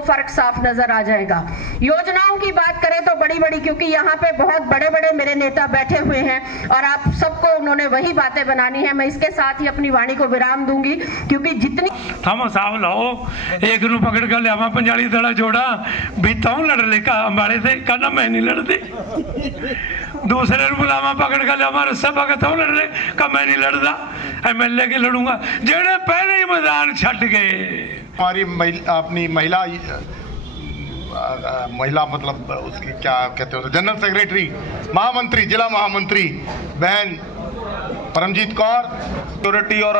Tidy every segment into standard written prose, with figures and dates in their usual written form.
वो फर्क साफ नजर आ जाएगा। योजनाओं की बात करें तो बड़ी बड़ी, क्योंकि यहाँ पे बहुत बड़े बड़े मेरे नेता बैठे हुए हैं और आप सबको उन्होंने वही बातें बनानी है। मैं इसके साथ ही अपनी वाणी को विराम दूंगी, क्योंकि जितनी हम साहब लाओ एक नु पकड़ कर लिया पंजाली दड़ा जोड़ा भी तू लड़ ले का अंबाड़े से कहना मैं नहीं लड़ते, दूसरे बुलावा पकड़ कर लिया रस्सा पकड़ तू लड़ ले का मैं नहीं लड़ता, MLA के लड़ूंगा जेड़े पहले ही मैदान छट गए। हमारी अपनी महिला मतलब उसकी क्या कहते हो, जनरल सेक्रेटरी, महामंत्री, जिला महामंत्री बहन परमजीत कौर, सिक्योरिटी और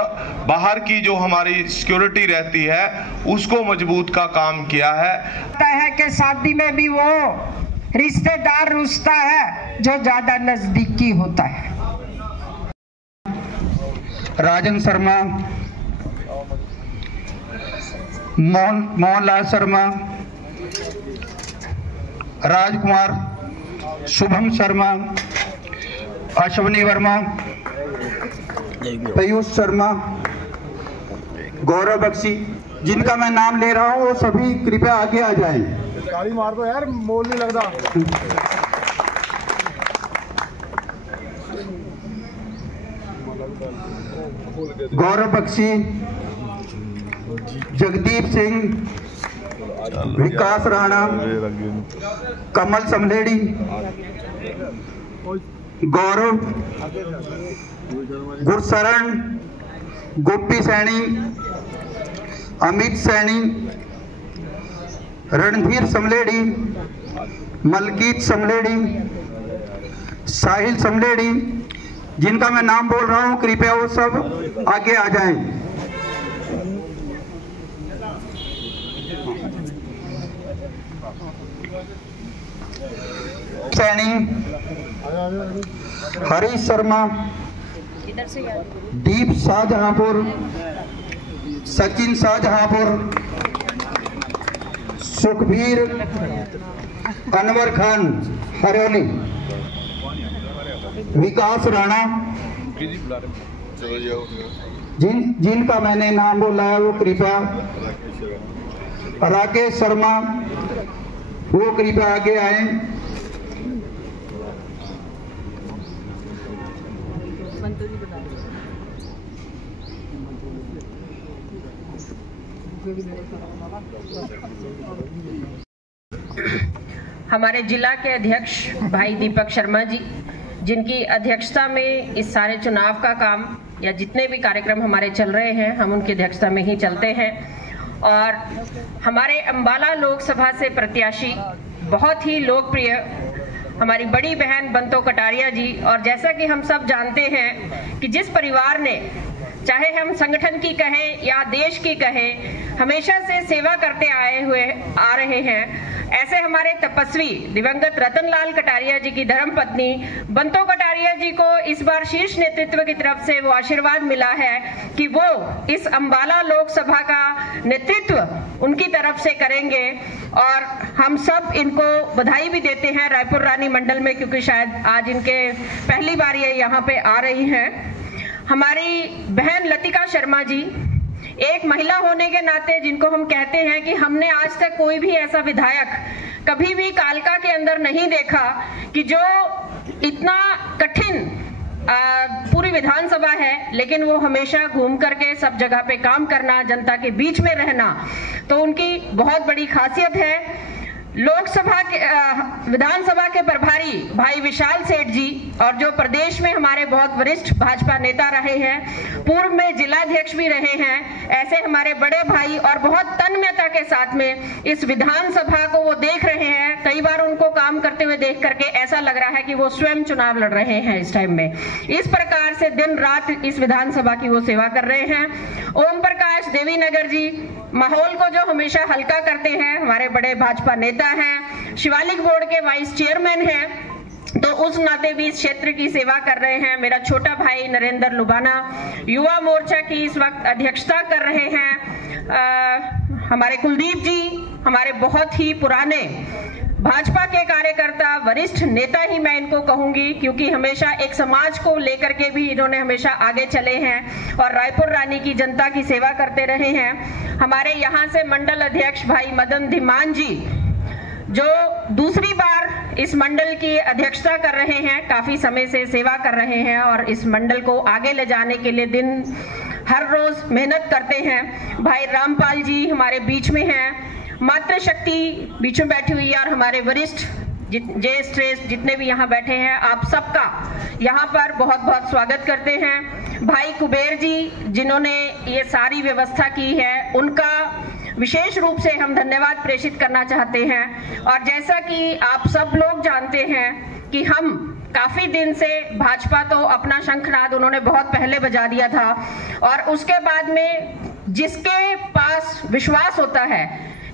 बाहर की जो हमारी सिक्योरिटी रहती है उसको मजबूत का काम किया है। कि शादी में भी वो रिश्तेदार रुसता है जो ज्यादा नजदीकी होता है। राजन शर्मा, मोहनलाल शर्मा, राजकुमार, शुभम शर्मा, अश्वनी वर्मा, पीयूष शर्मा, गौरव बख्शी, जिनका मैं नाम ले रहा हूं वो सभी कृपया आगे आ जाएं। ताली मार दो यार, मोल नहीं लगता। गौरव बख्शी, जगदीप सिंह, विकास राणा, कमल समलेड़ी, गौरव, गुरशरण, गोपी सैनी, अमित सैनी, रणधीर समलेड़ी, मलकीत समलेड़ी, साहिल समलेड़ी, जिनका मैं नाम बोल रहा हूं कृपया वो सब आगे आ जाएं। सैनी, हरीश शर्मा, दीप शाहजहांपुर, सचिन शाहजहांपुर, सुखबीर, अनवर खान हरियाणी, विकास राणा, जिनका मैंने नाम बोला है वो कृपया, राकेश शर्मा वो कृपया आगे आए। हमारे जिला के अध्यक्ष भाई दीपक शर्मा जी, जिनकी अध्यक्षता में इस सारे चुनाव का काम या जितने भी कार्यक्रम हमारे चल रहे हैं हम उनकी अध्यक्षता में ही चलते हैं। और हमारे अंबाला लोकसभा से प्रत्याशी बहुत ही लोकप्रिय हमारी बड़ी बहन बंतो कटारिया जी, और जैसा कि हम सब जानते हैं कि जिस परिवार ने, चाहे हम संगठन की कहें या देश की कहें, हमेशा से सेवा करते आ रहे हैं, ऐसे हमारे तपस्वी दिवंगत रतनलाल कटारिया जी की धर्मपत्नी बंतो कटारिया जी को इस बार शीर्ष नेतृत्व की तरफ से वो आशीर्वाद मिला है कि वो इस अंबाला लोकसभा का नेतृत्व उनकी तरफ से करेंगे। और हम सब इनको बधाई भी देते हैं रायपुर रानी मंडल में, क्योंकि शायद आज इनके पहली बार ये यहाँ पे आ रही हैं। हमारी बहन लतिका शर्मा जी, एक महिला होने के नाते जिनको हम कहते हैं कि हमने आज तक कोई भी ऐसा विधायक कभी भी कालका के अंदर नहीं देखा कि जो इतना कठिन पूरी विधानसभा है लेकिन वो हमेशा घूम करके सब जगह पे काम करना, जनता के बीच में रहना, तो उनकी बहुत बड़ी खासियत है। लोकसभा के विधानसभा के प्रभारी भाई विशाल सेठ जी, और जो प्रदेश में हमारे बहुत वरिष्ठ भाजपा नेता रहे हैं, पूर्व में जिलाध्यक्ष भी रहे हैं, ऐसे हमारे बड़े भाई और बहुत तन्मयता के साथ में इस विधानसभा को वो देख रहे हैं। कई बार उनको काम करते हुए देख करके ऐसा लग रहा है कि वो स्वयं चुनाव लड़ रहे हैं इस टाइम में। इस प्रकार से दिन रात इस विधानसभा की वो सेवा कर रहे हैं। ओम प्रकाश देवीनगर जी, माहौल को जो हमेशा हल्का करते हैं, हमारे बड़े भाजपा नेता हैं, शिवालिक बोर्ड के वाइस चेयरमैन हैं, तो उस नाते भी इस क्षेत्र की सेवा कर रहे हैं। मेरा छोटा भाई नरेंद्र लुबाना युवा मोर्चा की इस वक्त अध्यक्षता कर रहे हैं। हमारे कुलदीप जी, हमारे बहुत ही पुराने भाजपा के कार्यकर्ता, वरिष्ठ नेता ही मैं इनको कहूंगी, क्योंकि हमेशा एक समाज को लेकर के भी इन्होंने हमेशा आगे चले हैं और रायपुर रानी की जनता की सेवा करते रहे हैं। हमारे यहाँ से मंडल अध्यक्ष भाई मदन धीमान जी, जो दूसरी बार इस मंडल की अध्यक्षता कर रहे हैं, काफी समय से सेवा कर रहे हैं और इस मंडल को आगे ले जाने के लिए दिन हर रोज मेहनत करते हैं। भाई रामपाल जी हमारे बीच में हैं, मातृशक्ति बीच में बैठी हुई है और हमारे वरिष्ठ ज्येष्ठ जितने भी यहाँ बैठे हैं, आप सबका यहाँ पर बहुत बहुत स्वागत करते हैं। भाई कुबेर जी जिन्होंने ये सारी व्यवस्था की है, उनका विशेष रूप से हम धन्यवाद प्रेषित करना चाहते हैं। और जैसा कि आप सब लोग जानते हैं कि हम काफी दिन से भाजपा तो अपना शंखनाद उन्होंने बहुत पहले बजा दिया था और उसके बाद में जिसके पास विश्वास होता है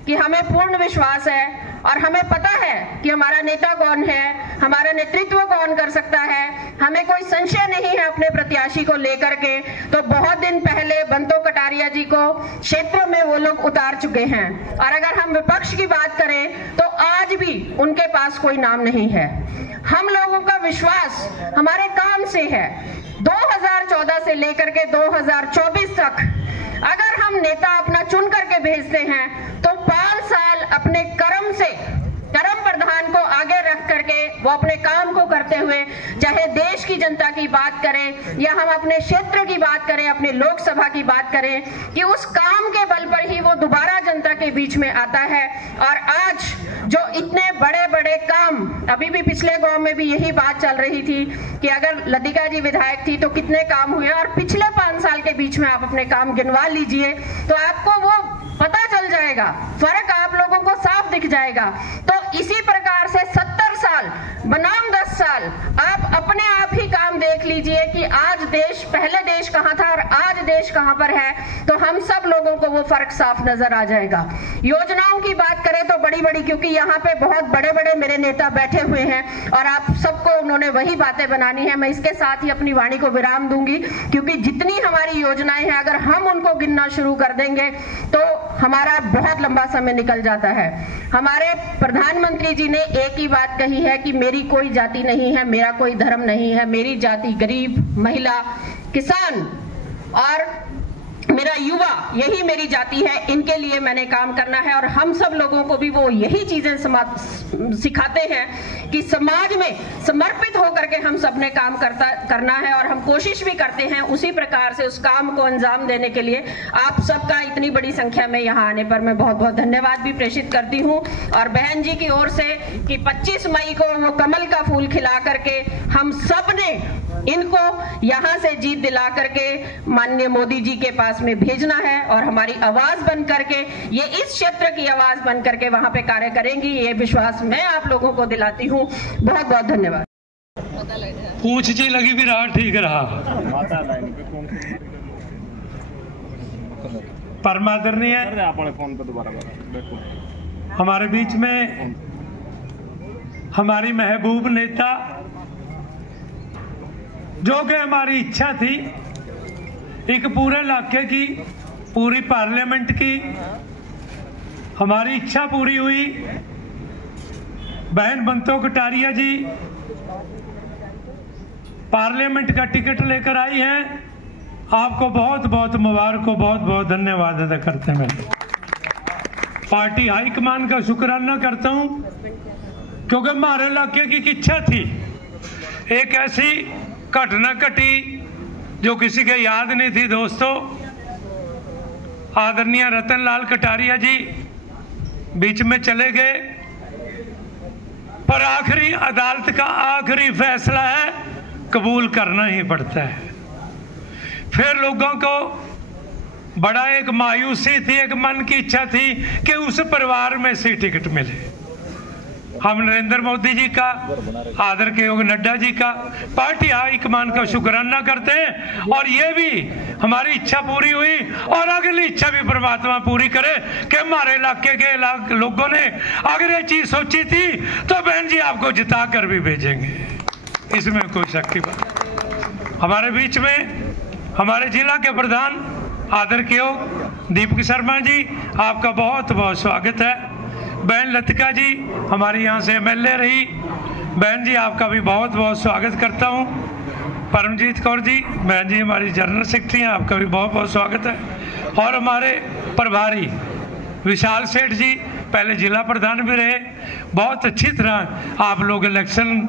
कि हमें पूर्ण विश्वास है और हमें पता है कि हमारा नेता कौन है, हमारा नेतृत्व कौन कर सकता है, हमें कोई संशय नहीं है अपने प्रत्याशी को लेकर के, तो बहुत दिन पहले बंतो कटारिया जी को क्षेत्र में वो लोग उतार चुके हैं। और अगर हम विपक्ष की बात करें तो आज भी उनके पास कोई नाम नहीं है। हम लोगों का विश्वास हमारे काम से है। 2014 से लेकर के 2024 तक अगर हम नेता अपना चुन करके भेजते हैं तो 5 साल अपने कर्म से, कर्म प्रधान को आगे रख करके वो अपने काम को करते हुए, चाहे देश की जनता की बात करें या हम अपने क्षेत्र की बात करें, अपने लोकसभा की बात करें, कि उस काम के बल पर ही वो दोबारा जनता के बीच में आता है। और आज जो इतने बड़े बड़े काम, अभी भी पिछले गांव में भी यही बात चल रही थी कि अगर लतिका जी विधायक थी तो कितने काम हुए, और पिछले 5 साल के बीच में आप अपने काम गिनवा लीजिए तो आपको वो पता चल जाएगा, फर्क आप लोगों को साफ दिख जाएगा। तो इसी प्रकार से 70 साल बनाम 10 साल आप अपने आप ही काम देख लीजिए कि आज देश, पहले देश कहां था और आज देश कहां पर है, तो हम सब लोगों को वो फर्क साफ नजर आ जाएगा। योजनाओं की बात करें तो बड़ी बड़ी, क्योंकि यहाँ पे बहुत बड़े बड़े मेरे नेता बैठे हुए हैं और आप सबको उन्होंने वही बातें बनानी है। मैं इसके साथ ही अपनी वाणी को विराम दूंगी, क्योंकि जितनी हमारी योजनाएं हैं अगर हम उनको गिनना शुरू कर देंगे तो हमारा बहुत लंबा समय निकल जाता है। हमारे प्रधानमंत्री जी ने एक ही बात कही है कि मेरी कोई जाति नहीं है, मेरा कोई धर्म नहीं है, मेरी जाति गरीब, महिला, किसान और मेरा युवा, यही मेरी जाति है, इनके लिए मैंने काम करना है। और हम सब लोगों को भी वो यही चीजें सिखाते हैं कि समाज में समर्पित होकर के हम सब ने काम करना है और हम कोशिश भी करते हैं उसी प्रकार से उस काम को अंजाम देने के लिए। आप सबका इतनी बड़ी संख्या में यहाँ आने पर मैं बहुत बहुत धन्यवाद भी प्रेषित करती हूँ। और बहन जी की ओर से कि 25 मई को वो कमल का फूल खिला करके हम सब ने इनको यहाँ से जीत दिला करके माननीय मोदी जी के पास में भेजना है और हमारी आवाज बन करके, ये इस क्षेत्र की आवाज बन करके वहां पे कार्य करेंगी, ये विश्वास मैं आप लोगों को दिलाती हूँ। बहुत बहुत धन्यवाद। पूछ जी लगी भी रहा, ठीक रहा। परमादरणीय हमारे बीच में हमारी महबूब नेता, जो कि हमारी इच्छा थी एक पूरे इलाके की, पूरी पार्लियामेंट की हमारी इच्छा पूरी हुई। बहन बंतो कटारिया जी पार्लियामेंट का टिकट लेकर आई हैं, आपको बहुत बहुत मुबारक हो, बहुत बहुत धन्यवाद अदा करते हैं। मैं पार्टी हाईकमान का शुक्राना करता हूं, क्योंकि हमारे इलाके की इच्छा थी। एक ऐसी घटना घटी जो किसी के याद नहीं थी दोस्तों। आदरणीय रतन लाल कटारिया जी बीच में चले गए, पर आखिरी अदालत का आखिरी फैसला है, कबूल करना ही पड़ता है। फिर लोगों को बड़ा एक मायूसी थी, एक मन की इच्छा थी कि उस परिवार में से टिकट मिले। हम नरेंद्र मोदी जी का, आदर के योग नड्डा जी का, पार्टी हाईकमान का शुक्राना करते हैं और ये भी हमारी इच्छा पूरी हुई और अगली इच्छा भी परमात्मा पूरी करे कि हमारे इलाके के लोगों ने अगर ये चीज सोची थी तो बहन जी आपको जिता कर भी भेजेंगे, इसमें कोई शक की बात। हमारे बीच में हमारे जिला के प्रधान आदर के योग दीपक शर्मा जी, आपका बहुत बहुत स्वागत है। बहन लतिका जी हमारी यहाँ से MLA रही, बहन जी आपका भी बहुत बहुत स्वागत करता हूँ। परमजीत कौर जी बहन जी हमारी जनरल सेक्रेटरी हैं, आपका भी बहुत बहुत स्वागत है। और हमारे प्रभारी विशाल सेठ जी पहले जिला प्रधान भी रहे, बहुत अच्छी तरह आप लोग इलेक्शन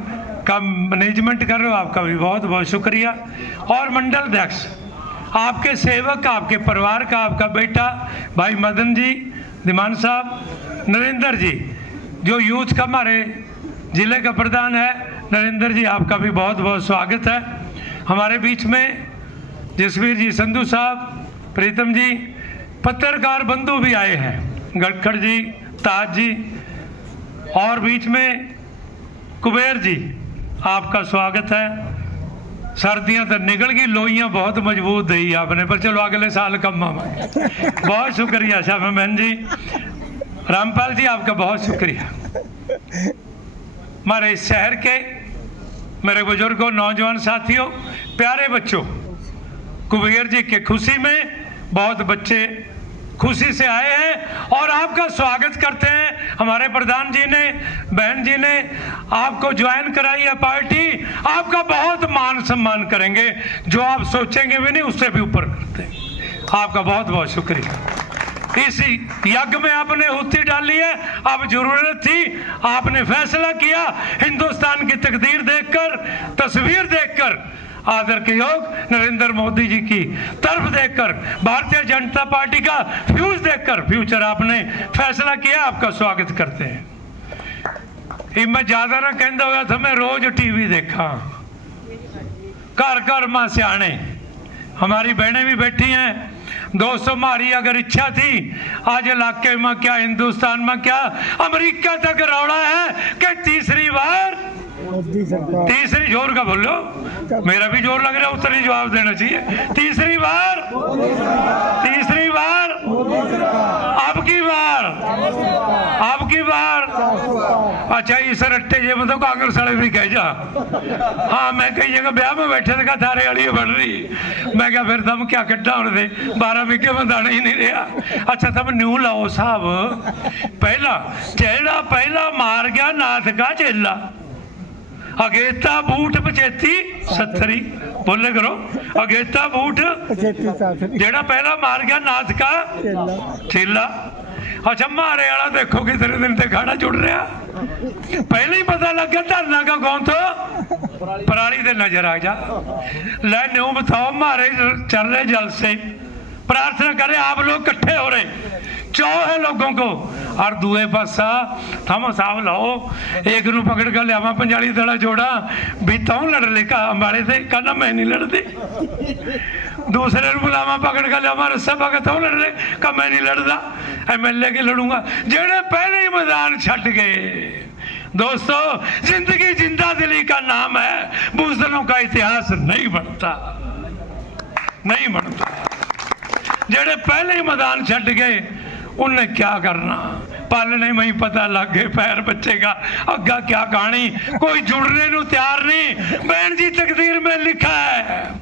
का मैनेजमेंट कर रहे हो, आपका भी बहुत बहुत शुक्रिया। और मंडल अध्यक्ष आपके सेवक, आपके परिवार का, आपका बेटा भाई मदन जी, दिमान साहब, नरेंद्र जी जो यूथ का हमारे जिले का प्रधान है, नरेंद्र जी आपका भी बहुत बहुत स्वागत है। हमारे बीच में जसवीर जी संधू साहब, प्रीतम जी, पत्रकार बंधु भी आए हैं, गड़खड़ जी, ताज जी, और बीच में कुबेर जी आपका स्वागत है। सर्दियां तो निकल गई, लोइयां बहुत मजबूत दी आपने, पर चलो अगले साल कम आवाएंगे। बहुत शुक्रिया शाह बहन जी। रामपाल जी आपका बहुत शुक्रिया। हमारे इस शहर के मेरे बुजुर्गों, नौजवान साथियों, प्यारे बच्चों, कुबेर जी के खुशी में बहुत बच्चे खुशी से आए हैं और आपका स्वागत करते हैं। हमारे प्रधान जी ने, बहन जी ने आपको ज्वाइन कराई है पार्टी, आपका बहुत मान सम्मान करेंगे, जो आप सोचेंगे भी नहीं उससे भी ऊपर करते हैं। आपका बहुत बहुत शुक्रिया। इसी यज्ञ में आपने हुत्ती डाली है, अब जरूरत थी, आपने फैसला किया, हिंदुस्तान की तकदीर देखकर, तस्वीर देखकर, आदर के योग नरेंद्र मोदी जी की तरफ देखकर, भारतीय जनता पार्टी का फ्यूज देखकर फ्यूचर आपने फैसला किया, आपका स्वागत करते हैं। मैं ज्यादा ना कहता हुआ था, मैं रोज टीवी देखा, घर घर मां सियाने, हमारी बहनें भी बैठी हैं। दोस्तों हमारी अगर इच्छा थी, आज इलाके में क्या, हिंदुस्तान में क्या, अमेरिका तक रौला है कि तीसरी बार, तीसरी जोर का बोलो, मेरा भी जोर लग रहा है, उतना ही जवाब देना चाहिए। तीसरी बार, तीसरी बार, अब की बार, अब की बार। अच्छा इस रट्टे जे मतलब कांग्रेस वाले भी कह जा, हाँ मैं कई जगह ब्याह में बैठे थे, थारे वाली बढ़ रही, मैं क्या फिर तुम क्या कट्टा होने दे, 12 बीघे में दाना ही नहीं रहा। अच्छा तुम न्यू लाओ साहब, पहला चेला पहला मार गया नाथ का चेला, अगेता बूट 75 70 बोले करो, अगेता बूट जेड़ा पहला मार गया नाथ का चेला। अच्छा मारे वाला देखो कितने दिन से खाड़ा जुड़ रहा, पहले ही पता लग गया धरना का कौन तो पराली दे नजर आ जा। ले न्यू बताओ, मारे चल रहे जल से, प्रार्थना करें आप लोग इकट्ठे हो रहे, चाव है लोगों को। और दूए पासा थम साहब लाओ, एक नू पकड़ कर लिया 45 दड़ा जोड़ा भी तू लड़ ले का अंबाड़े से, कहना मैं नहीं लड़ती। दूसरे बुलावा पकड़ कर लिया रस्सा पकड़ तू लड़ ले का मैं नहीं लड़ता, MLA के लड़ूंगा। जेड़े पहले ही मैदान छट गए, दोस्तों जिंदगी जिंदा दिली का नाम है, बुज़दिलों का इतिहास नहीं बनता, नहीं बनता। जेड़े पहले ही मैदान छट गए उनने क्या करना, पालने में ही पता लग गए पैर बच्चे का अग्गा क्या कहानी, कोई जुड़ने को तैयार नहीं। बहन जी तकदीर में लिखा है,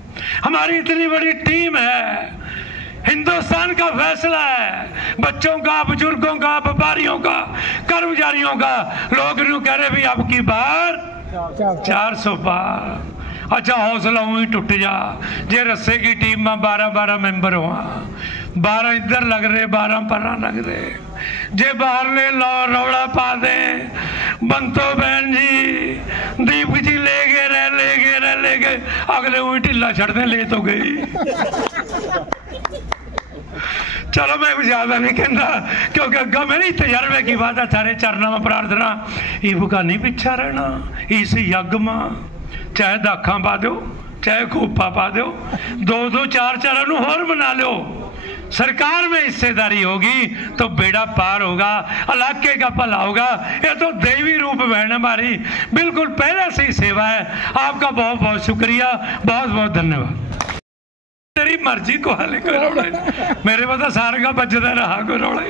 हमारी इतनी बड़ी टीम है, हिंदुस्तान का फैसला है, बच्चों का, बुजुर्गों का, व्यापारियों का, कर्मचारियों का। लोग यूं कह रहे भी अब की बार 400 पार। अच्छा हौसला ही टूट जा, जे रस्से की टीम में 12-12 मेंबर हुआ, 12 इधर लग रहे, 12 पर लग रहे, जे बाहर ले रौला पा दे बंतो बहन जी, दीप जी ले गए, अगले वही ढिला छड़ दे, ले तो गई। चलो मैं ज्यादा नहीं कहता, क्योंकि अग्गा मेरे तजर्बे की बात है, थारे चरणों में प्रार्थना, ईब का नहीं पीछा रहना, इस यज्ञ में चाहे दाखा पा दो, चाहे खूपा पा दो, 2-2 4 चरण और बना लो, सरकार में हिस्सेदारी होगी तो बेड़ा पार होगा, इलाके का भला होगा। ये तो देवी रूप बहन हमारी, बिल्कुल पहले से ही सेवा है। आपका बहुत बहुत शुक्रिया, बहुत बहुत धन्यवाद। तेरी मर्जी को हाले कोई रोड़ा, मेरे पता सारे का बचता रहा कोई रोड़ा।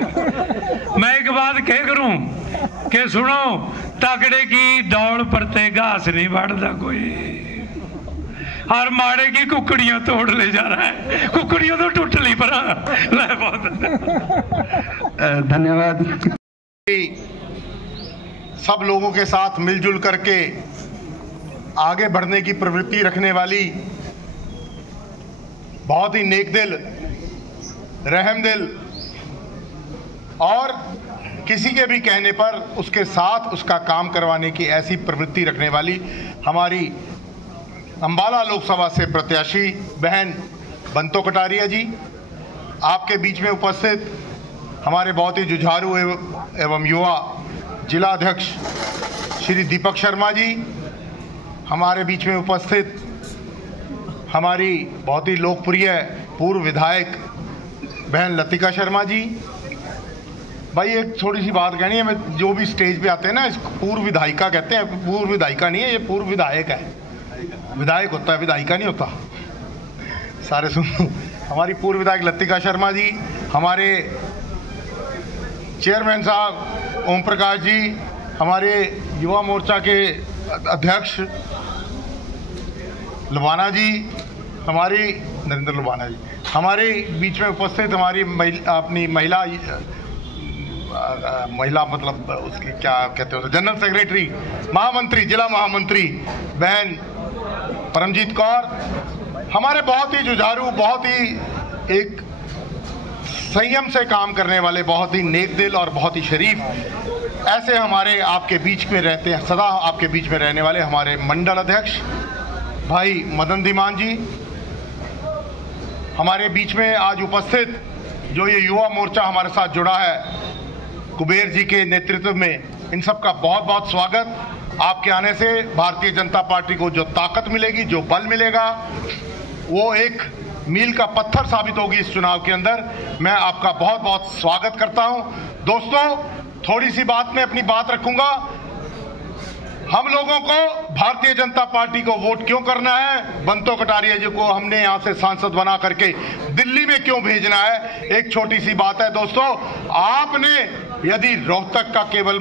मैं एक बात कह करूं कि सुनो, तगड़े की दौड़ परते घास नहीं बढ़ता कोई, और माड़े की कुकड़ियां तोड़ ले जा रहा है, कुकड़ियों तो टूट ली पर। बहुत धन्यवाद। सब लोगों के साथ मिलजुल करके आगे बढ़ने की प्रवृत्ति रखने वाली, बहुत ही नेक दिल, रहमदिल और किसी के भी कहने पर उसके साथ उसका काम करवाने की ऐसी प्रवृत्ति रखने वाली हमारी अंबाला लोकसभा से प्रत्याशी बहन बंतो कटारिया जी, आपके बीच में उपस्थित हमारे बहुत ही जुझारू एवं युवा जिला अध्यक्ष श्री दीपक शर्मा जी, हमारे बीच में उपस्थित हमारी बहुत ही लोकप्रिय पूर्व विधायक बहन लतिका शर्मा जी। भाई एक थोड़ी सी बात कहनी है, मैं जो भी स्टेज पे आते हैं ना इसको पूर्व विधायिका कहते हैं, पूर्व विधायिका नहीं है, ये पूर्व विधायक है। विधायक होता है, विधायिका नहीं होता। सारे सुनो, हमारी पूर्व विधायक लतिका शर्मा जी, हमारे चेयरमैन साहब ओम प्रकाश जी, हमारे युवा मोर्चा के अध्यक्ष लुबाना जी, हमारी नरेंद्र लुबाना जी, हमारे बीच में उपस्थित हमारी अपनी महिला मतलब उसकी क्या कहते हैं, जनरल सेक्रेटरी, महामंत्री, जिला महामंत्री बहन परमजीत कौर, हमारे बहुत ही जुझारू, बहुत ही एक संयम से काम करने वाले, बहुत ही नेक दिल और बहुत ही शरीफ, ऐसे हमारे आपके बीच में रहते हैं, सदा आपके बीच में रहने वाले हमारे मंडल अध्यक्ष भाई मदन धीमान जी, हमारे बीच में आज उपस्थित जो ये युवा मोर्चा हमारे साथ जुड़ा है कुबेर जी के नेतृत्व में, इन सब का बहुत बहुत स्वागत। आपके आने से भारतीय जनता पार्टी को जो ताकत मिलेगी, जो बल मिलेगा, वो एक मील का पत्थर साबित होगी इस चुनाव के अंदर। मैं आपका बहुत बहुत स्वागत करता हूं। दोस्तों, थोड़ी सी बात में अपनी बात रखूंगा। हम लोगों को भारतीय जनता पार्टी को वोट क्यों करना है, बंतो कटारिया जी को हमने यहां से सांसद बना करके दिल्ली में क्यों भेजना है, एक छोटी सी बात है दोस्तों। आपने यदि रोहतक का केवल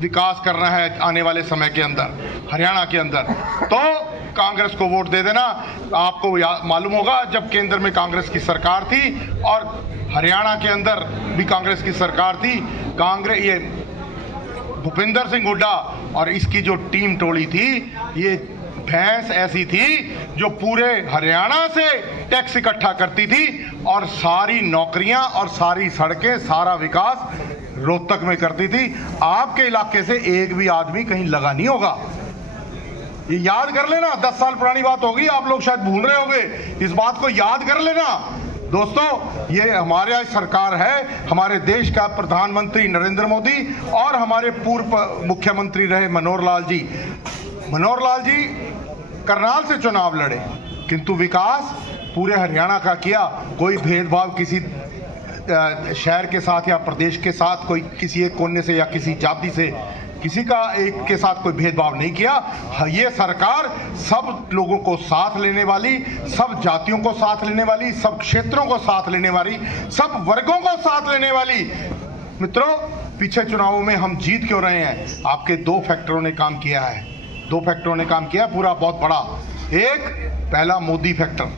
विकास करना है आने वाले समय के अंदर, हरियाणा के अंदर, तो कांग्रेस को वोट दे देना। आपको मालूम होगा जब केंद्र में कांग्रेस की सरकार थी और हरियाणा के अंदर भी कांग्रेस की सरकार थी, कांग्रेस ये भूपिंदर सिंह हुड्डा और इसकी जो टीम टोली थी, ये भैंस ऐसी थी जो पूरे हरियाणा से टैक्स इकट्ठा करती थी और सारी नौकरियां और सारी सड़कें, सारा विकास रोहतक में करती थी। आपके इलाके से एक भी आदमी कहीं लगा नहीं होगा, ये याद कर लेना। 10 साल पुरानी बात होगी, आप लोग शायद भूल रहे होंगे, इस बात को याद कर लेना दोस्तों। ये हमारे सरकार है, हमारे देश का प्रधानमंत्री नरेंद्र मोदी और हमारे पूर्व मुख्यमंत्री रहे मनोहर लाल जी। मनोहर लाल जी करनाल से चुनाव लड़े, किंतु विकास पूरे हरियाणा का किया। कोई भेदभाव किसी शहर के साथ या प्रदेश के साथ, कोई किसी एक कोने से या किसी जाति से, किसी का एक के साथ कोई भेदभाव नहीं किया। ये सरकार सब लोगों को साथ लेने वाली, सब जातियों को साथ लेने वाली, सब क्षेत्रों को साथ लेने वाली, सब वर्गों को साथ लेने वाली। मित्रों, पीछे चुनावों में हम जीत क्यों रहे हैं? आपके 2 फैक्टरों ने काम किया है, 2 फैक्टरों ने काम किया पूरा बहुत बड़ा। एक पहला मोदी फैक्टर,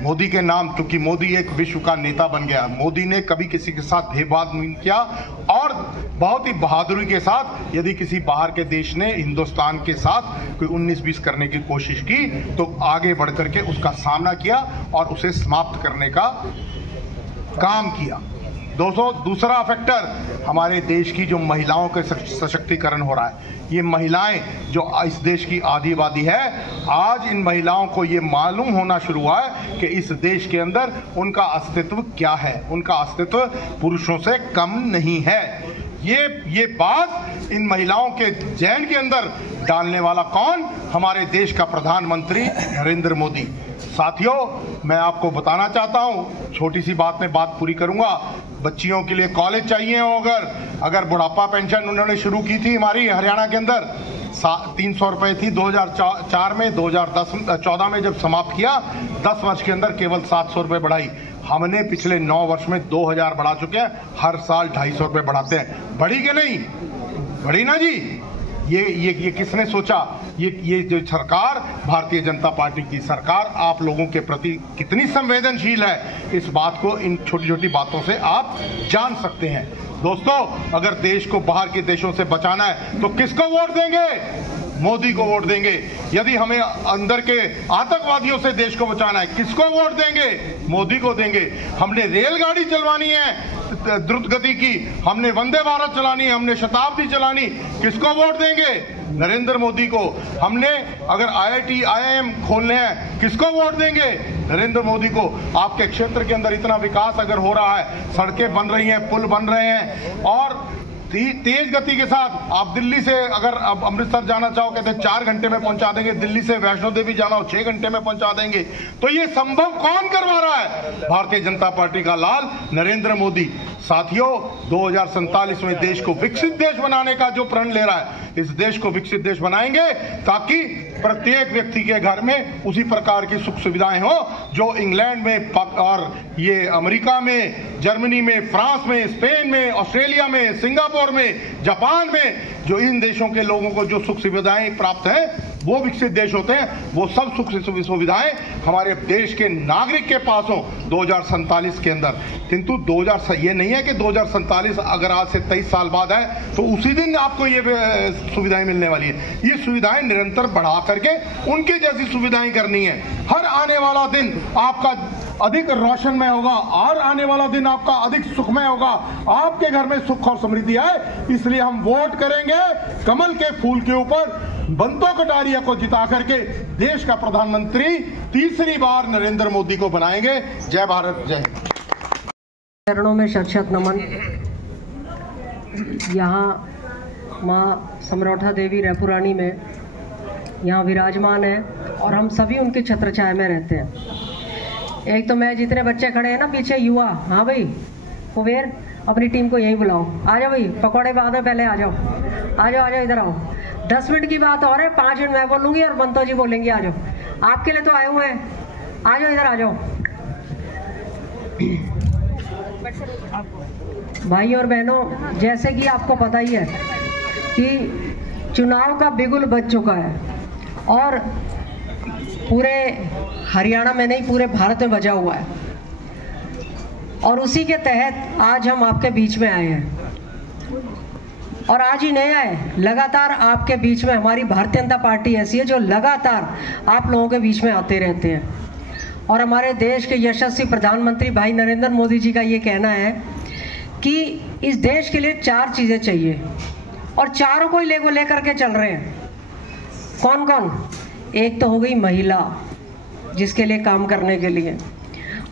मोदी के नाम, क्योंकि मोदी एक विश्व का नेता बन गया। मोदी ने कभी किसी के साथ भेदभाव नहीं किया और बहुत ही बहादुरी के साथ यदि किसी बाहर के देश ने हिंदुस्तान के साथ कोई 19-20 करने की कोशिश की तो आगे बढ़ करके उसका सामना किया और उसे समाप्त करने का काम किया। दोस्तों, दूसरा फैक्टर हमारे देश की जो महिलाओं के सशक्तिकरण हो रहा है। ये महिलाएं जो इस देश की आदिवादी है, आज इन महिलाओं को ये मालूम होना शुरू हुआ है कि इस देश के अंदर उनका अस्तित्व क्या है, उनका अस्तित्व पुरुषों से कम नहीं है। ये बात इन महिलाओं के जहन के अंदर डालने वाला कौन? हमारे देश का प्रधानमंत्री नरेंद्र मोदी। साथियों, मैं आपको बताना चाहता हूं, छोटी सी बात में बात पूरी करूंगा। बच्चियों के लिए कॉलेज चाहिए हो, अगर बुढ़ापा पेंशन उन्होंने शुरू की थी हमारी हरियाणा के अंदर, 300 रुपए थी 2004 में, 2014 में जब समाप्त किया, 10 वर्ष के अंदर केवल 700 रुपए बढ़ाई। हमने पिछले 9 वर्ष में 2000 बढ़ा चुके हैं, हर साल 250 रुपए बढ़ाते हैं। बढ़ी कि नहीं? बढ़ी ना जी। ये किसने सोचा? ये जो सरकार, भारतीय जनता पार्टी की सरकार आप लोगों के प्रति कितनी संवेदनशील है, इस बात को इन छोटी छोटी बातों से आप जान सकते हैं। दोस्तों, अगर देश को बाहर के देशों से बचाना है तो किसको वोट देंगे? मोदी को वोट देंगे। यदि हमें अंदर के आतंकवादियों से देश को बचाना है, किसको वोट देंगे? मोदी को देंगे। हमने रेलगाड़ी चलवानी है द्रुत गति की, हमने वंदे भारत चलानी है, हमने शताब्दी चलानी, किसको वोट देंगे? नरेंद्र मोदी को। हमने अगर IIT IIM खोलने हैं, किसको वोट देंगे? नरेंद्र मोदी को। आपके क्षेत्र के अंदर इतना विकास अगर हो रहा है, सड़कें बन रही हैं, पुल बन रहे हैं, और तेज गति के साथ आप दिल्ली से अगर अब अमृतसर जाना चाहो, कहते हैं 4 घंटे में पहुंचा देंगे, दिल्ली से वैष्णो देवी जाना हो 6 घंटे में पहुंचा देंगे। तो ये संभव कौन करवा रहा है? भारतीय जनता पार्टी का लाल नरेंद्र मोदी। साथियों, 2047 में देश को विकसित देश बनाने का जो प्रण ले रहा है, इस देश को विकसित देश बनाएंगे ताकि प्रत्येक व्यक्ति के घर में उसी प्रकार की सुख सुविधाएं हो जो इंग्लैंड में और ये अमेरिका में, जर्मनी में, फ्रांस में, स्पेन में, ऑस्ट्रेलिया में, सिंगापुर में, जापान में, जो इन देशों के लोगों को जो सुख सुविधाएं प्राप्त हैं वो विकसित देश होते हैं। वो सब सुख सुविधाएं हमारे देश के नागरिक के पास हो 2047 के अंदर। किंतु ये नहीं है कि 2047 अगर आज से 23 साल बाद है तो उसी दिन आपको ये सुविधाएं मिलने वाली है। ये सुविधाएं निरंतर बढ़ा करके उनके जैसी सुविधाएं करनी है। हर आने वाला दिन आपका अधिक रोशनमय होगा और आने वाला दिन आपका अधिक सुखमय होगा। आपके घर में सुख और समृद्धि आए, इसलिए हम वोट करेंगे कमल के फूल के ऊपर बंतो कटारिया को जिता करके देश का प्रधानमंत्री तीसरी बार नरेंद्र मोदी को बनाएंगे। जय भारत, जय हिंद। चरणों में शत नमन। यहाँ माँ समरौठा देवी रायपुरानी में यहाँ विराजमान है और हम सभी उनके छत्र छाया में रहते हैं। एक तो मैं जितने बच्चे खड़े हैं ना पीछे युवा, हाँ भाई कुबेर अपनी टीम को यहीं बुलाओ, आ जाओ भाई, पकौड़े बाद में पहले आ जाओ, आ जाओ, आ जाओ, इधर आओ। 10 मिनट की बात और है, 5 मिनट मैं बोलूँगी और बंतो जी बोलेंगे। आ जाओ, आपके लिए तो आए हुए हैं, आ जाओ, इधर आ जाओ। भाई और बहनों, जैसे कि आपको पता ही है कि चुनाव का बिगुल बज चुका है और पूरे हरियाणा में नहीं पूरे भारत में बजा हुआ है, और उसी के तहत आज हम आपके बीच में आए हैं। और आज ही नहीं आए, लगातार आपके बीच में हमारी भारतीय जनता पार्टी ऐसी है जो लगातार आप लोगों के बीच में आते रहते हैं। और हमारे देश के यशस्वी प्रधानमंत्री भाई नरेंद्र मोदी जी का ये कहना है कि इस देश के लिए 4 चीज़ें चाहिए और चारों को ही लेकर के चल रहे हैं। कौन कौन? एक तो हो गई महिला, जिसके लिए काम करने के लिए।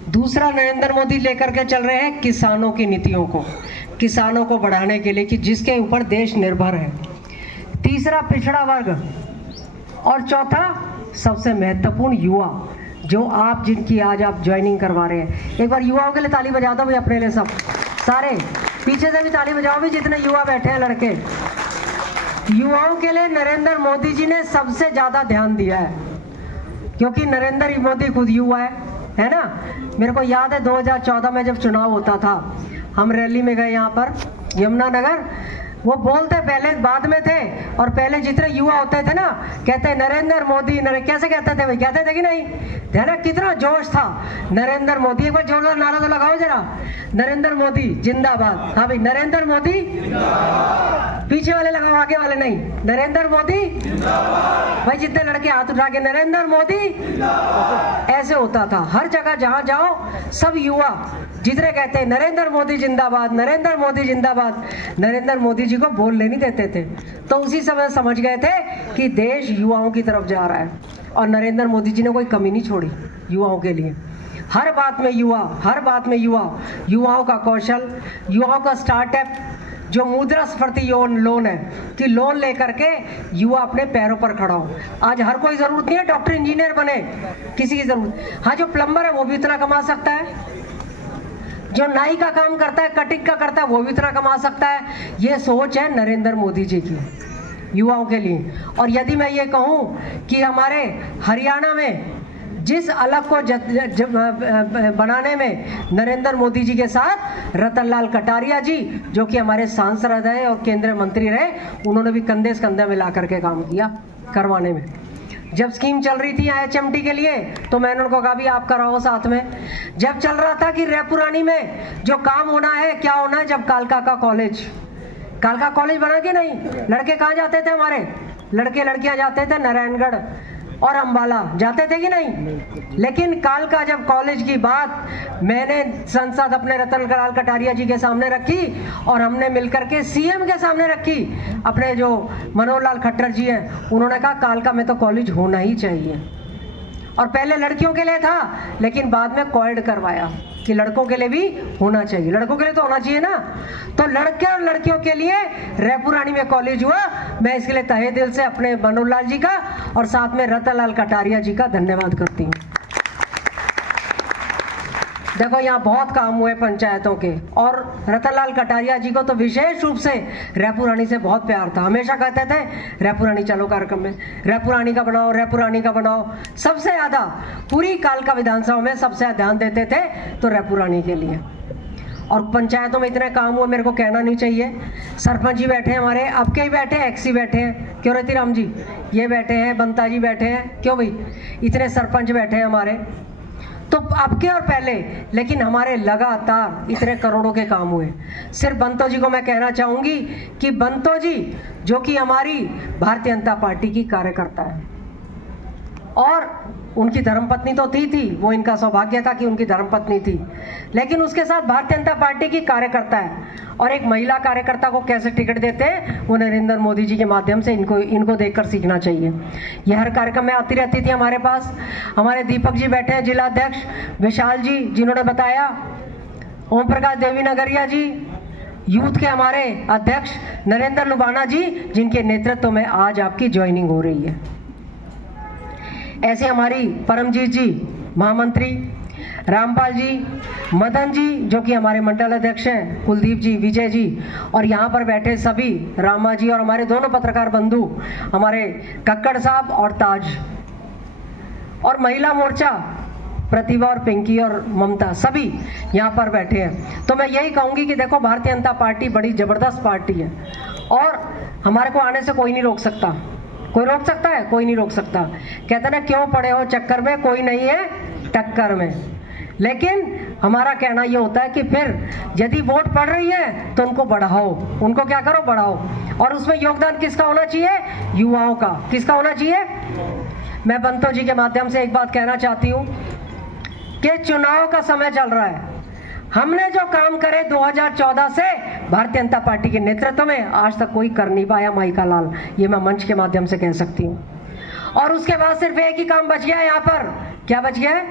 दूसरा, नरेंद्र मोदी लेकर के चल रहे हैं किसानों की नीतियों को, किसानों को बढ़ाने के लिए कि जिसके ऊपर देश निर्भर है। तीसरा, पिछड़ा वर्ग। और चौथा, सबसे महत्वपूर्ण, युवा, जो आप जिनकी आज आप ज्वाइनिंग करवा रहे हैं। एक बार युवाओं के लिए ताली बजा दो भाई, अपने लिए सब सारे, पीछे से भी ताली बजाओ भी, जितने युवा बैठे हैं लड़के। युवाओं के लिए नरेंद्र मोदी जी ने सबसे ज़्यादा ध्यान दिया है, क्योंकि नरेंद्र मोदी खुद युवा है ना। मेरे को याद है 2014 में जब चुनाव होता था, हम रैली में गए यहाँ पर यमुनानगर। वो बोलते पहले बाद में थे, और पहले जितने युवा होते थे ना कहते नरेंद्र मोदी, कैसे कहते थे भाई, कहते थे कि नहीं? ध्यान है कितना जोश था। नरेंद्र मोदी, एक बार जोरदार नारा तो लगाओ जरा, नरेंद्र मोदी जिंदाबाद। हाँ भाई, नरेंद्र मोदी, पीछे वाले लगाओ, आगे वाले नहीं। नरेंद्र मोदी भाई, जितने लड़के हाथ उठा के नरेंद्र मोदी, ऐसे होता था। हर जगह जहाँ जाओ सब युवा जितने कहते हैं नरेंद्र मोदी जिंदाबाद, नरेंद्र मोदी जिंदाबाद। नरेंद्र मोदी जी को बोलने नहीं देते थे, तो उसी समय समझ गए थे कि देश युवाओं की तरफ जा रहा है। और नरेंद्र मोदी जी ने कोई कमी नहीं छोड़ी युवाओं के लिए। हर बात में युवा, हर बात में युवा, युवाओं का कौशल, युवाओं का स्टार्टअप, जो मुद्रास्फीति लोन है कि लोन लेकर के युवा अपने पैरों पर खड़ा हो। आज हर कोई जरूरत नहीं है डॉक्टर इंजीनियर बने, किसी की जरूरत। हाँ, जो प्लम्बर है वो भी इतना कमा सकता है, जो नाई का काम करता है, कटिंग का करता है, वो भी इतना कमा सकता है। ये सोच है नरेंद्र मोदी जी की युवाओं के लिए। और यदि मैं ये कहूँ कि हमारे हरियाणा में जिस अलग को बनाने में नरेंद्र मोदी जी के साथ रतनलाल कटारिया जी, जो कि हमारे सांसद रहे और केंद्रीय मंत्री रहे, उन्होंने भी कंधे से कंधा मिला करके काम किया करवाने में। जब स्कीम चल रही थी HMT के लिए तो मैंने उनको कहा भी आप कराओ साथ में। जब चल रहा था कि रायपुरानी में जो काम होना है, क्या होना है, जब कालका कॉलेज बना कि नहीं, लड़के कहाँ जाते थे हमारे, लड़के लड़कियां जाते थे नारायणगढ़ और अंबाला जाते थे कि नहीं। लेकिन कालका जब कॉलेज की बात मैंने संसद अपने रतन लाल कटारिया जी के सामने रखी और हमने मिलकर के CM के सामने रखी, अपने जो मनोहर लाल खट्टर जी हैं, उन्होंने कहा कालका में तो कॉलेज होना ही चाहिए। और पहले लड़कियों के लिए था, लेकिन बाद में कोएड करवाया कि लड़कों के लिए भी होना चाहिए, लड़कों के लिए तो होना चाहिए ना। तो लड़के और लड़कियों के लिए रायपुरानी में कॉलेज हुआ। मैं इसके लिए तहे दिल से अपने मनोहर लाल जी का और साथ में रतन लाल कटारिया जी का धन्यवाद करती हूँ। देखो यहाँ बहुत काम हुए पंचायतों के, और रतनलाल कटारिया जी को तो विशेष रूप से रायपुरानी से बहुत प्यार था। हमेशा कहते थे रायपुरानी चलो कार्यक्रम में, रायपुरानी का बनाओ, रायपुरानी का बनाओ। सबसे ज्यादा पूरी कालका विधानसभा में सबसे ज्यादा ध्यान देते थे तो रायपुरानी के लिए। और पंचायतों में इतने काम हुए मेरे को कहना नहीं चाहिए। सरपंच जी बैठे हैं हमारे, आपके ही बैठे हैं, एक्सी बैठे हैं, क्यों रतिराम जी ये बैठे हैं, बंता जी बैठे हैं, क्यों भाई इतने सरपंच बैठे हैं हमारे, तो आपके और पहले, लेकिन हमारे लगातार इतने करोड़ों के काम हुए। सिर्फ बंतो जी को मैं कहना चाहूंगी कि बंतो जी जो कि हमारी भारतीय जनता पार्टी की कार्यकर्ता है, और उनकी धर्मपत्नी तो थी, वो इनका सौभाग्य था कि उनकी धर्मपत्नी थी, लेकिन उसके साथ भारतीय जनता पार्टी की कार्यकर्ता है। और एक महिला कार्यकर्ता को कैसे टिकट देते हैं, वो नरेंद्र मोदी जी के माध्यम से इनको देखकर सीखना चाहिए। ये हर कार्यक्रम में आती रहती थी हमारे पास। हमारे दीपक जी बैठे हैं, जिला अध्यक्ष विशाल जी जिन्होंने बताया, ओम प्रकाश देवी नगरिया जी, यूथ के हमारे अध्यक्ष नरेंद्र लुबाना जी, जिनके नेतृत्व में आज आपकी ज्वाइनिंग हो रही है। ऐसे हमारी परमजीत जी महामंत्री, रामपाल जी, मदन जी जो कि हमारे मंडल अध्यक्ष हैं, कुलदीप जी, विजय जी, और यहाँ पर बैठे सभी, रामा जी, और हमारे दोनों पत्रकार बंधु हमारे कक्कड़ साहब और ताज, और महिला मोर्चा प्रतिभा और पिंकी और ममता, सभी यहाँ पर बैठे हैं। तो मैं यही कहूँगी कि देखो भारतीय जनता पार्टी बड़ी जबरदस्त पार्टी है, और हमारे को आने से कोई नहीं रोक सकता। कोई रोक सकता है? कोई नहीं रोक सकता। कहते ना क्यों पड़े हो चक्कर में, कोई नहीं है टक्कर में। लेकिन हमारा कहना ये होता है कि फिर यदि वोट पड़ रही है तो उनको बढ़ाओ, उनको क्या करो, बढ़ाओ। और उसमें योगदान किसका होना चाहिए? युवाओं का। किसका होना चाहिए? मैं बंतो जी के माध्यम से एक बात कहना चाहती हूँ कि चुनाव का समय चल रहा है। हमने जो काम करे 2014 से भारतीय जनता पार्टी के नेतृत्व में, आज तक कोई कर नहीं पाया माइका लाल, ये मैं मंच के माध्यम से कह सकती हूँ। और उसके बाद सिर्फ एक ही काम बच गया यहाँ पर। क्या बच गया है?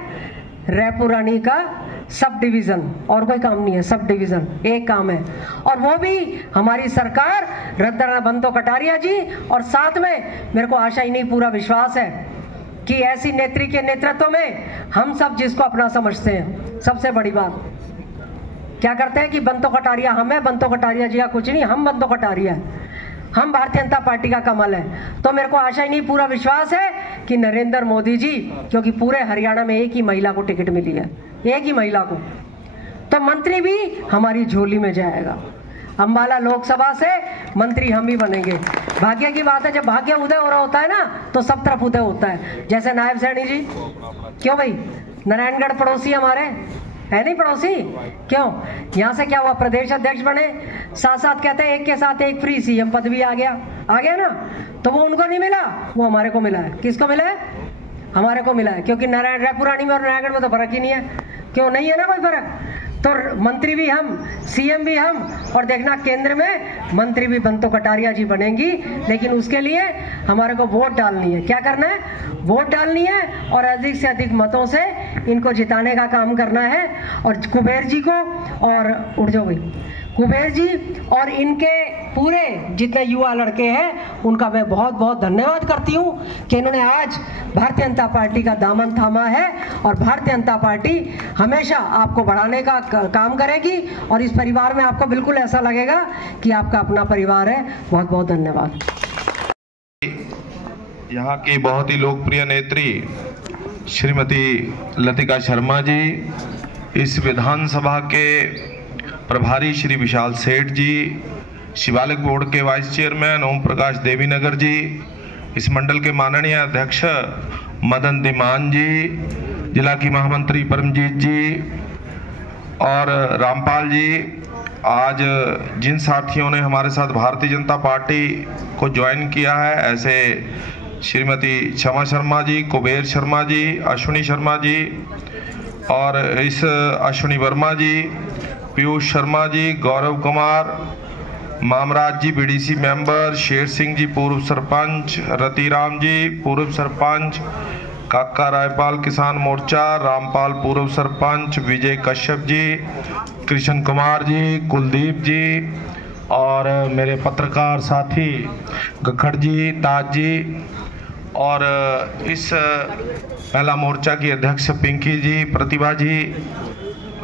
रायपुरानी का सब डिवीजन, और कोई काम नहीं है, सब डिवीजन एक काम है। और वो भी हमारी सरकार, रतन बंतो कटारिया जी, और साथ में मेरे को आशा ही नहीं पूरा विश्वास है कि ऐसी नेत्री के नेतृत्व में हम सब जिसको अपना समझते हैं। सबसे बड़ी बात क्या करते हैं कि बंतो कटारिया हम है, बंतो कटारिया जी का कुछ नहीं, हम बंतो कटारिया है, हम भारतीय जनता पार्टी का कमल है। तो मेरे को आशा ही नहीं पूरा विश्वास है कि नरेंद्र मोदी जी, क्योंकि पूरे हरियाणा में एक ही महिला को टिकट मिली है, एक ही महिला को, तो मंत्री भी हमारी झोली में जाएगा। अंबाला लोकसभा से मंत्री हम ही बनेंगे। भाग्य की बात है, जब भाग्य उदय हो रहा होता है ना तो सब तरफ उदय होता है। जैसे नायब सैनी जी, क्यों भाई, नारायणगढ़ पड़ोसी हमारे है नहीं पड़ोसी, क्यों? यहाँ से क्या हुआ, प्रदेश अध्यक्ष बने, साथ साथ कहते हैं एक के साथ एक फ्री CM पद भी आ गया ना। तो वो उनको नहीं मिला, वो हमारे को मिला है। किसको मिला है? हमारे को मिला है, क्योंकि रायपुरानी में और नारायणगढ़ में तो फर्क ही नहीं है। क्यों नहीं है ना कोई फर्क? तो मंत्री भी हम, CM भी हम, और देखना केंद्र में मंत्री भी बंतो कटारिया जी बनेंगी। लेकिन उसके लिए हमारे को वोट डालनी है। क्या करना है? वोट डालनी है, और अधिक से अधिक मतों से इनको जिताने का काम करना है। और कुबेर जी को, और उठ जाओ भाई, कुबेर जी और इनके पूरे जितने युवा लड़के हैं उनका मैं बहुत बहुत धन्यवाद करती हूँ कि इन्होंने आज भारतीय जनता पार्टी का दामन थामा है। और भारतीय जनता पार्टी हमेशा आपको बढ़ाने का काम करेगी, और इस परिवार में आपको बिल्कुल ऐसा लगेगा कि आपका अपना परिवार है। बहुत बहुत धन्यवाद। यहाँ की बहुत ही लोकप्रिय नेत्री श्रीमती लतिका शर्मा जी, इस विधानसभा के प्रभारी श्री विशाल सेठ जी, शिवालिक बोर्ड के वाइस चेयरमैन ओम प्रकाश देवी नगर जी, इस मंडल के माननीय अध्यक्ष मदन धीमान जी, जिला की महामंत्री परमजीत जी और रामपाल जी, आज जिन साथियों ने हमारे साथ भारतीय जनता पार्टी को ज्वाइन किया है, ऐसे श्रीमती क्षमा शर्मा जी, कुबेर शर्मा जी, अश्विनी शर्मा जी और इस अश्विनी वर्मा जी, पीयूष शर्मा जी, गौरव कुमार, मामराज जी बीडीसी मेंबर, शेर सिंह जी पूर्व सरपंच, रतिराम जी पूर्व सरपंच, काका रायपाल किसान मोर्चा, रामपाल पूर्व सरपंच, विजय कश्यप जी, कृष्ण कुमार जी, कुलदीप जी और मेरे पत्रकार साथी गखड़ जी, ताज जी और इस महिला मोर्चा की अध्यक्ष पिंकी जी, प्रतिभा जी,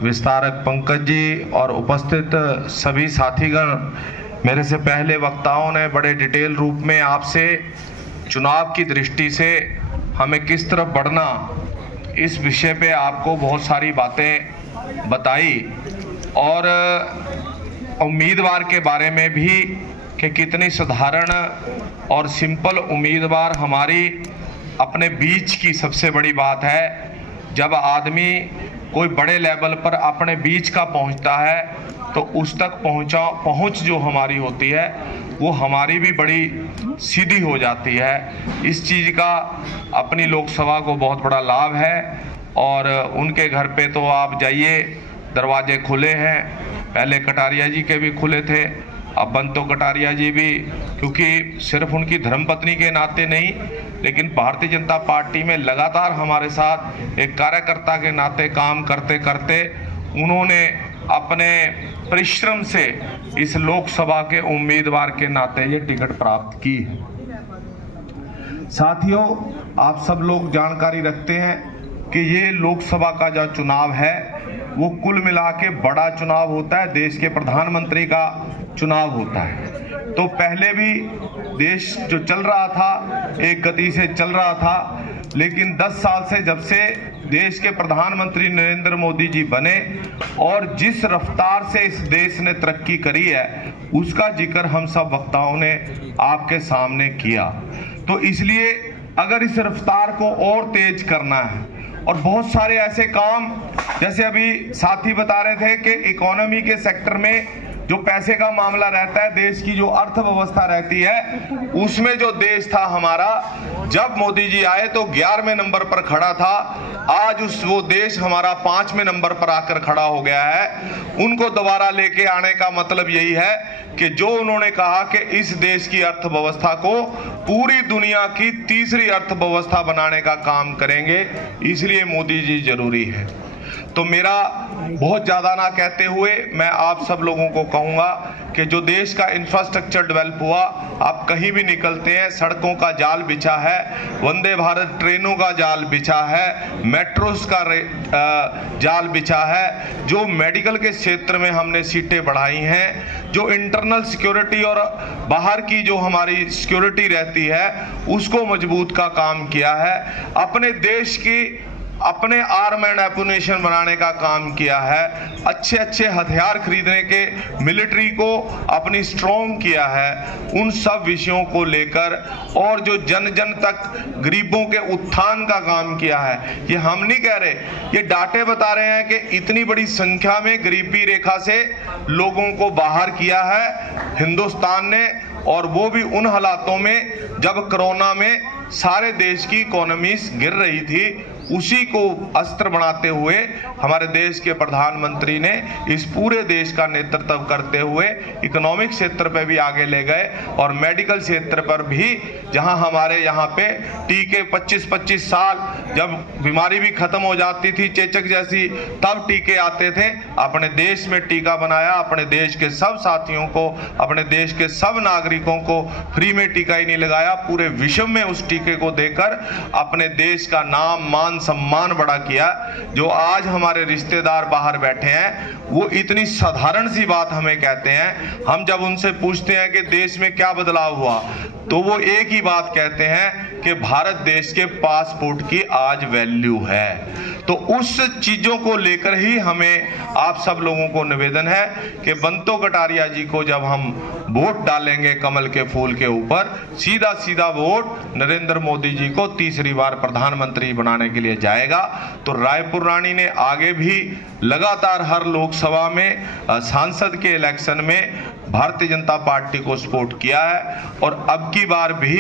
विस्तारक पंकज जी और उपस्थित सभी साथीगण। मेरे से पहले वक्ताओं ने बड़े डिटेल रूप में आपसे चुनाव की दृष्टि से हमें किस तरफ बढ़ना, इस विषय पे आपको बहुत सारी बातें बताई और उम्मीदवार के बारे में भी कि कितनी साधारण और सिंपल उम्मीदवार हमारी अपने बीच की सबसे बड़ी बात है। जब आदमी कोई बड़े लेवल पर अपने बीच का पहुंचता है तो उस तक पहुंच जो हमारी होती है वो हमारी भी बड़ी सीधी हो जाती है। इस चीज़ का अपनी लोकसभा को बहुत बड़ा लाभ है और उनके घर पे तो आप जाइए, दरवाजे खुले हैं। पहले कटारिया जी के भी खुले थे, अब बंतो कटारिया जी भी, क्योंकि सिर्फ उनकी धर्मपत्नी के नाते नहीं लेकिन भारतीय जनता पार्टी में लगातार हमारे साथ एक कार्यकर्ता के नाते काम करते करते उन्होंने अपने परिश्रम से इस लोकसभा के उम्मीदवार के नाते ये टिकट प्राप्त की है। साथियों, आप सब लोग जानकारी रखते हैं कि ये लोकसभा का जो चुनाव है वो कुल मिला के बड़ा चुनाव होता है, देश के प्रधानमंत्री का चुनाव होता है। तो पहले भी देश जो चल रहा था एक गति से चल रहा था, लेकिन 10 साल से जब से देश के प्रधानमंत्री नरेंद्र मोदी जी बने और जिस रफ्तार से इस देश ने तरक्की करी है उसका जिक्र हम सब वक्ताओं ने आपके सामने किया। तो इसलिए अगर इस रफ्तार को और तेज करना है और बहुत सारे ऐसे काम, जैसे अभी साथी बता रहे थे कि इकोनॉमी के सेक्टर में जो पैसे का मामला रहता है, देश की जो अर्थव्यवस्था रहती है, उसमें जो देश था हमारा जब मोदी जी आए तो 11वें नंबर पर खड़ा था, आज वो देश हमारा 5वें नंबर पर आकर खड़ा हो गया है। उनको दोबारा लेके आने का मतलब यही है कि जो उन्होंने कहा कि इस देश की अर्थव्यवस्था को पूरी दुनिया की तीसरी अर्थव्यवस्था बनाने का काम करेंगे, इसलिए मोदी जी जरूरी है। तो मेरा बहुत ज़्यादा ना कहते हुए मैं आप सब लोगों को कहूँगा कि जो देश का इंफ्रास्ट्रक्चर डेवलप हुआ, आप कहीं भी निकलते हैं सड़कों का जाल बिछा है, वंदे भारत ट्रेनों का जाल बिछा है, मेट्रोस का जाल बिछा है, जो मेडिकल के क्षेत्र में हमने सीटें बढ़ाई हैं, जो इंटरनल सिक्योरिटी और बाहर की जो हमारी सिक्योरिटी रहती है उसको मजबूत का काम किया है, अपने देश की अपने आर्म एंड एम्युनिशन बनाने का काम किया है, अच्छे अच्छे हथियार खरीदने के मिलिट्री को अपनी स्ट्रॉन्ग किया है। उन सब विषयों को लेकर और जो जन जन तक गरीबों के उत्थान का काम किया है, ये हम नहीं कह रहे, ये डाटे बता रहे हैं कि इतनी बड़ी संख्या में गरीबी रेखा से लोगों को बाहर किया है हिंदुस्तान ने, और वो भी उन हालातों में जब कोरोना में सारे देश की इकोनॉमीज गिर रही थी। उसी को अस्त्र बनाते हुए हमारे देश के प्रधानमंत्री ने इस पूरे देश का नेतृत्व करते हुए इकोनॉमिक क्षेत्र पे भी आगे ले गए और मेडिकल क्षेत्र पर भी, जहां हमारे यहाँ पे टीके 25-25 साल जब बीमारी भी खत्म हो जाती थी चेचक जैसी, तब टीके आते थे, अपने देश में टीका बनाया, अपने देश के सब साथियों को, अपने देश के सब नागरिकों को फ्री में टीका ही नहीं लगाया, पूरे विश्व में उस टीके को देकर अपने देश का नाम मान सम्मान बड़ा किया। जो आज हमारे रिश्तेदार बाहर बैठे हैं वो इतनी साधारण सी बात हमें कहते हैं, हम जब उनसे पूछते हैं कि देश में क्या बदलाव हुआ तो वो एक ही बात कहते हैं कि भारत देश के पासपोर्ट की आज वैल्यू है। तो उस चीजों को लेकर ही हमें आप सब लोगों को निवेदन है कि बंतो कटारिया जी को जब हम वोट डालेंगे कमल के फूल के ऊपर, सीधा सीधा वोट नरेंद्र मोदी जी को तीसरी बार प्रधानमंत्री बनाने के लिए जाएगा। तो रायपुर रानी ने आगे भी लगातार हर लोकसभा में सांसद के इलेक्शन में भारतीय जनता पार्टी को सपोर्ट किया है, और अब की बार भी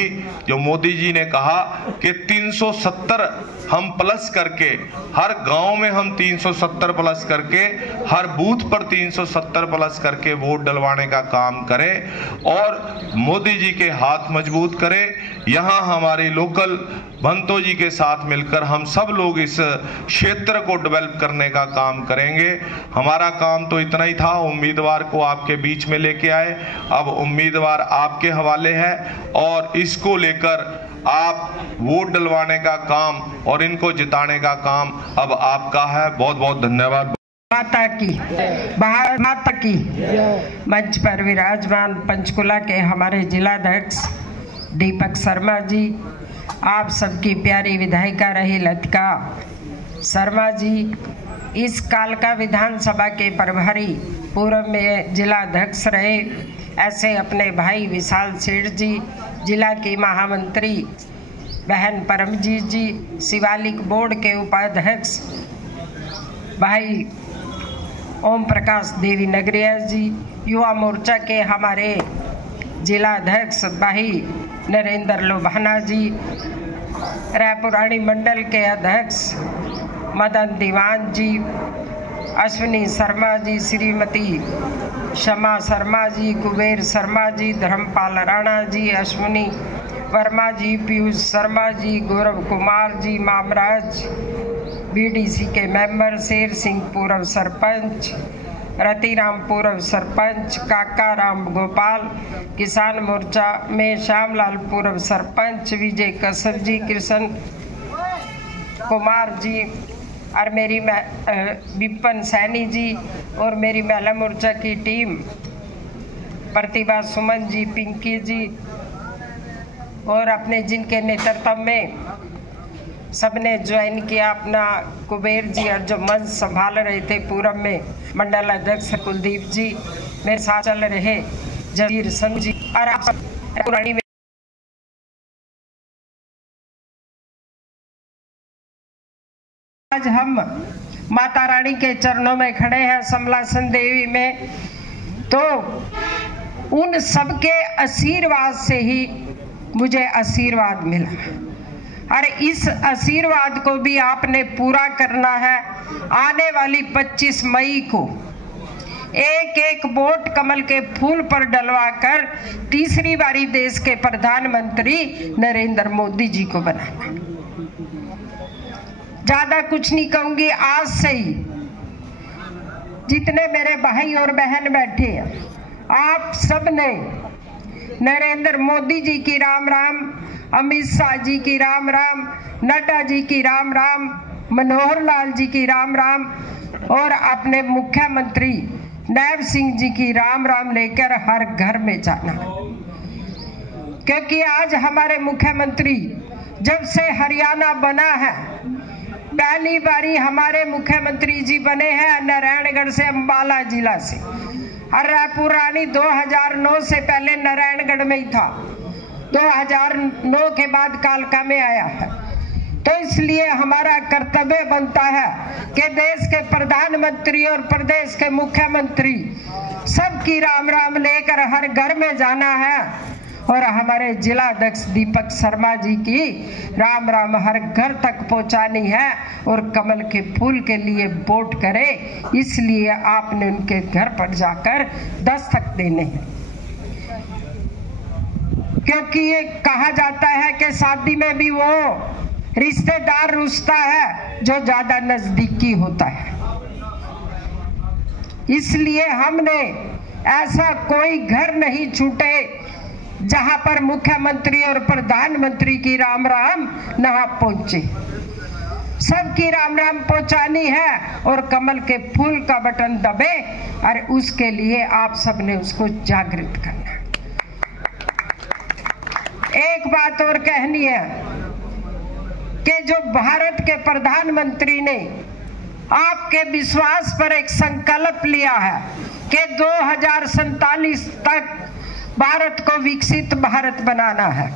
जो मोदी जी ने कहा कि 370 हम प्लस करके, हर गांव में हम 370 प्लस करके, हर बूथ पर 370 प्लस करके वोट डलवाने का काम करें और मोदी जी के हाथ मजबूत करें। यहाँ हमारे लोकल बंतो जी के साथ मिलकर हम सब लोग इस क्षेत्र को डेवलप करने का काम करेंगे। हमारा काम तो इतना ही था, उम्मीदवार को आपके बीच में लेके आए, अब उम्मीदवार आपके हवाले है और इसको लेकर आप वोट डलवाने का काम और इनको जिताने का काम अब आपका है। बहुत बहुत धन्यवाद। माता की, भारत माता की। मंच पर विराजमान पंचकुला के हमारे जिलाध्यक्ष दीपक शर्मा जी, आप सबकी प्यारी विधायिका रही लतिका शर्मा जी, इस कालका विधानसभा के प्रभारी पूर्व में जिलाध्यक्ष रहे ऐसे अपने भाई विशाल सेठ जी, जिला की महामंत्री बहन परमजीत जी, शिवालिक बोर्ड के उपाध्यक्ष भाई ओम प्रकाश देवी नगरिया जी, युवा मोर्चा के हमारे जिलाध्यक्ष भाई नरेंद्र लोभाना जी, रायपुरानी मंडल के अध्यक्ष मदन दीवान जी, अश्विनी शर्मा जी, श्रीमती शमा शर्मा जी, कुबेर शर्मा जी, धर्मपाल राणा जी, अश्विनी वर्मा जी, पीयूष शर्मा जी, गौरव कुमार जी, मामराज बीडीसी के मेंबर, शेर सिंह पूर्व सरपंच, रतिराम पूर्व सरपंच, काका राम गोपाल किसान मोर्चा में, श्यामलाल पूर्व सरपंच, विजय कश्यप जी, कृष्ण कुमार जी और मेरी विपिन सैनी जी और मेरी महिला मोर्चा की टीम प्रतिभा सुमन जी, पिंकी जी और अपने जिनके नेतृत्व में सबने ज्वाइन किया, अपना कुबेर जी और जो मंच संभाल रहे थे पूर्व में मंडल अध्यक्ष कुलदीप जी, मेरे साथ चल रहे जगीर सिंह जी और आप सब। आज हम माता रानी के चरणों में खड़े हैं समलासन देवी में, तो उन सबके आशीर्वाद से ही मुझे आशीर्वाद मिला और इस आशीर्वाद को भी आपने पूरा करना है। आने वाली 25 मई को एक एक वोट कमल के फूल पर डलवाकर तीसरी बारी देश के प्रधानमंत्री नरेंद्र मोदी जी को बनाना। ज्यादा कुछ नहीं कहूंगी, आज से ही जितने मेरे भाई और बहन बैठे हैं, आप सब ने नरेंद्र मोदी जी की राम राम, अमित शाह जी की राम राम, नड्डा जी की राम राम, मनोहर लाल जी की राम राम और अपने मुख्यमंत्री नायब सिंह जी की राम राम लेकर हर घर में जाना, क्योंकि आज हमारे मुख्यमंत्री जब से हरियाणा बना है, पहली बारी हमारे मुख्यमंत्री जी बने हैं नारायणगढ़ से, अंबाला जिला से, और रायपुर रानी 2009 से पहले नारायणगढ़ में ही था, 2009 के बाद कालका में आया है। तो इसलिए हमारा कर्तव्य बनता है कि देश के प्रधानमंत्री और प्रदेश के मुख्यमंत्री सबकी राम राम लेकर हर घर में जाना है और हमारे जिला अध्यक्ष दीपक शर्मा जी की राम राम हर घर तक पहुंचानी है और कमल के फूल के लिए वोट करें। इसलिए आपने उनके घर पर जाकर दस्तक देने हैं, क्योंकि ये कहा जाता है कि शादी में भी वो रिश्तेदार रुसता है जो ज्यादा नजदीकी होता है। इसलिए हमने ऐसा कोई घर नहीं छूटे जहां पर मुख्यमंत्री और प्रधानमंत्री की राम राम न पहुंचे। सबकी राम राम पहुंचानी है और कमल के फूल का बटन दबे और उसके लिए आप सबने उसको जागृत करना है। एक बात और कहनी है, कि जो भारत के प्रधानमंत्री ने आपके विश्वास पर एक संकल्प लिया है कि 2047 तक भारत को विकसित भारत बनाना है,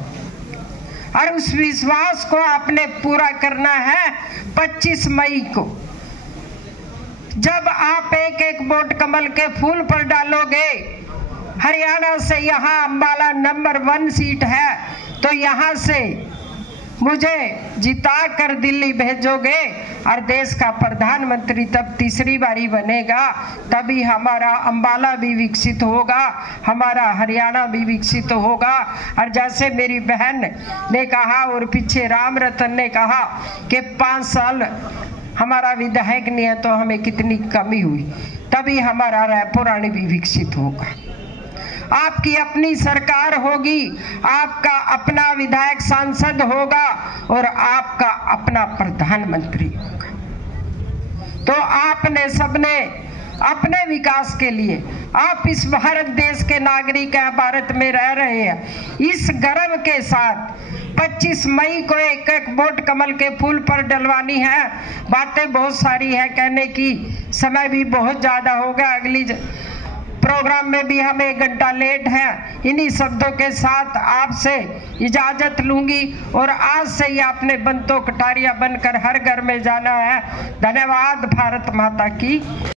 और उस विश्वास को आपने पूरा करना है 25 मई को। जब आप एक एक वोट कमल के फूल पर डालोगे, हरियाणा से यहाँ अंबाला नंबर 1 सीट है, तो यहाँ से मुझे जिता कर दिल्ली भेजोगे और देश का प्रधानमंत्री तब तीसरी बारी बनेगा, तभी हमारा अंबाला भी विकसित होगा, हमारा हरियाणा भी विकसित होगा। और जैसे मेरी बहन ने कहा और पीछे राम रतन ने कहा कि 5 साल हमारा विधायक नहीं है तो हमें कितनी कमी हुई, तभी हमारा रायपुरानी भी विकसित होगा। आपकी अपनी सरकार होगी, आपका अपना विधायक सांसद होगा और आपका अपना प्रधानमंत्री होगा। तो आपने सबने अपने विकास के लिए, आप इस भारत देश के नागरिक हैं, भारत में रह रहे हैं, इस गर्व के साथ 25 मई को एक एक वोट कमल के फूल पर डलवानी है। बातें बहुत सारी है कहने की, समय भी बहुत ज्यादा हो गया, अगली प्रोग्राम में भी हम 1 घंटा लेट हैं। इन्हीं शब्दों के साथ आपसे इजाजत लूंगी और आज से ही आपने बंतो कटारिया बनकर हर घर में जाना है। धन्यवाद। भारत माता की।